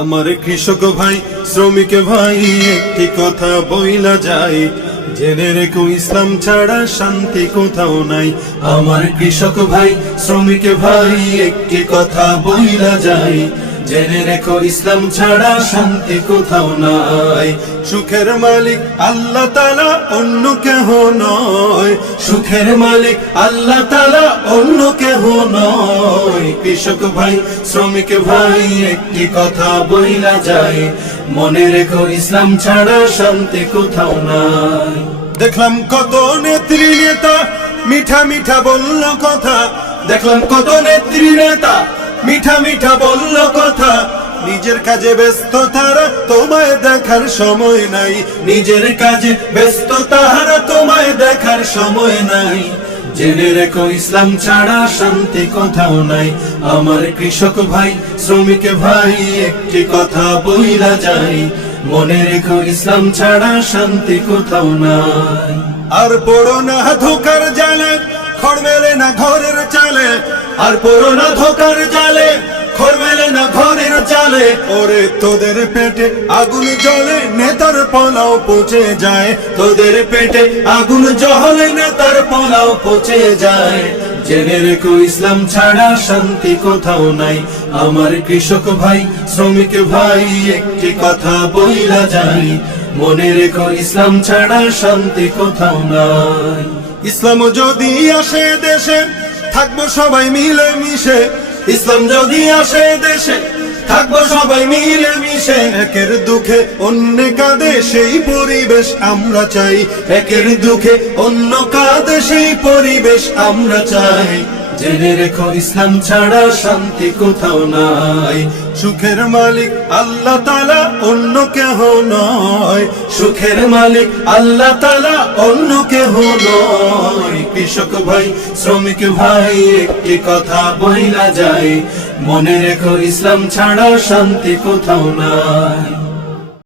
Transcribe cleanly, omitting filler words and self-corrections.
আমার কৃষক ভাই শ্রমিক ভাই একটি কথা বইলা যায়, জেনে রেখো ইসলাম ছাড়া শান্তি কোথাও নাই। আমার কৃষক ভাই শ্রমিক ভাই একটি কথা বইলা যায়, জেনে রেখো ইসলাম ছাড়া শান্তি কোথাও নাই। সুখের মালিক আল্লাহ তাআলা অন্য কেহ নয়, সুখের মালিক আল্লাহ তাআলা অন্য কেহ নয়। কৃষক ভাই শ্রমিক ভাই একটি কথা বইলা যায়, মনে রেখো ইসলাম ছাড়া শান্তি কোথাও নাই। দেখলাম কত নেত্রী নেতা মিঠা মিঠা বলল কথা, দেখলাম কত নেত্রী নেতা মিঠা মিঠা বলল কথা, নিজের কাজে ব্যস্ত তারা তোমায় দেখার সময় নাই, নিজের কাজে ব্যস্ত তারা তোমায় দেখার সময় নাই। জেনে রেখো ইসলাম ছাড়া শান্তি কোথাও নাই। আমার কৃষক ভাই শ্রমিক ভাই একটি কথা বইলা যায়, মনে রেখো ইসলাম ছাড়া শান্তি কোথাও নাই। আর পড়ো না ধোকার জালে, খড় মেলে না ঘরের চালে, আর পড়ো না ধোকার জালে, খড় মেলে না ঘরের চালে। ওরে তোদের পেটে আগুন জ্বলে নেতার পোলাও পচে যায়, তোদের পেটে আগুন জ্বলে নেতার পোলাও পচে যায়। জেনে রেখো ইসলাম ছাড়া শান্তি কোথাও নাই। আমার কৃষক ভাই শ্রমিক ভাই একটি কথা বইলা যায়, মনে রেখো ইসলাম ছাড়া শান্তি কোথাও নাই। ইসলাম যদি আসে দেশে থাকবো সবাই মিলে মিশে, ইসলাম যদি আসে দেশে থাকবো সবাই মিলে মিশে। একের দুঃখে অন্য কাঁদে সেই পরিবেশ আমরা চাই, একের দুঃখে অন্য কাঁদে সেই পরিবেশ আমরা চাই। জেনে রেখো ইসলাম ছাড়া শান্তি কোথাও নাই। সুখের মালিক আল্লাহ তাআলা অন্য কেহ নয়, সুখের মালিক আল্লাহ তাআলা অন্য কেহ নয়। কৃষক ভাই শ্রমিক ভাই একটি কথা বইলা যায়, মনে রেখো ইসলাম ছাড়া শান্তি কোথাও নাই।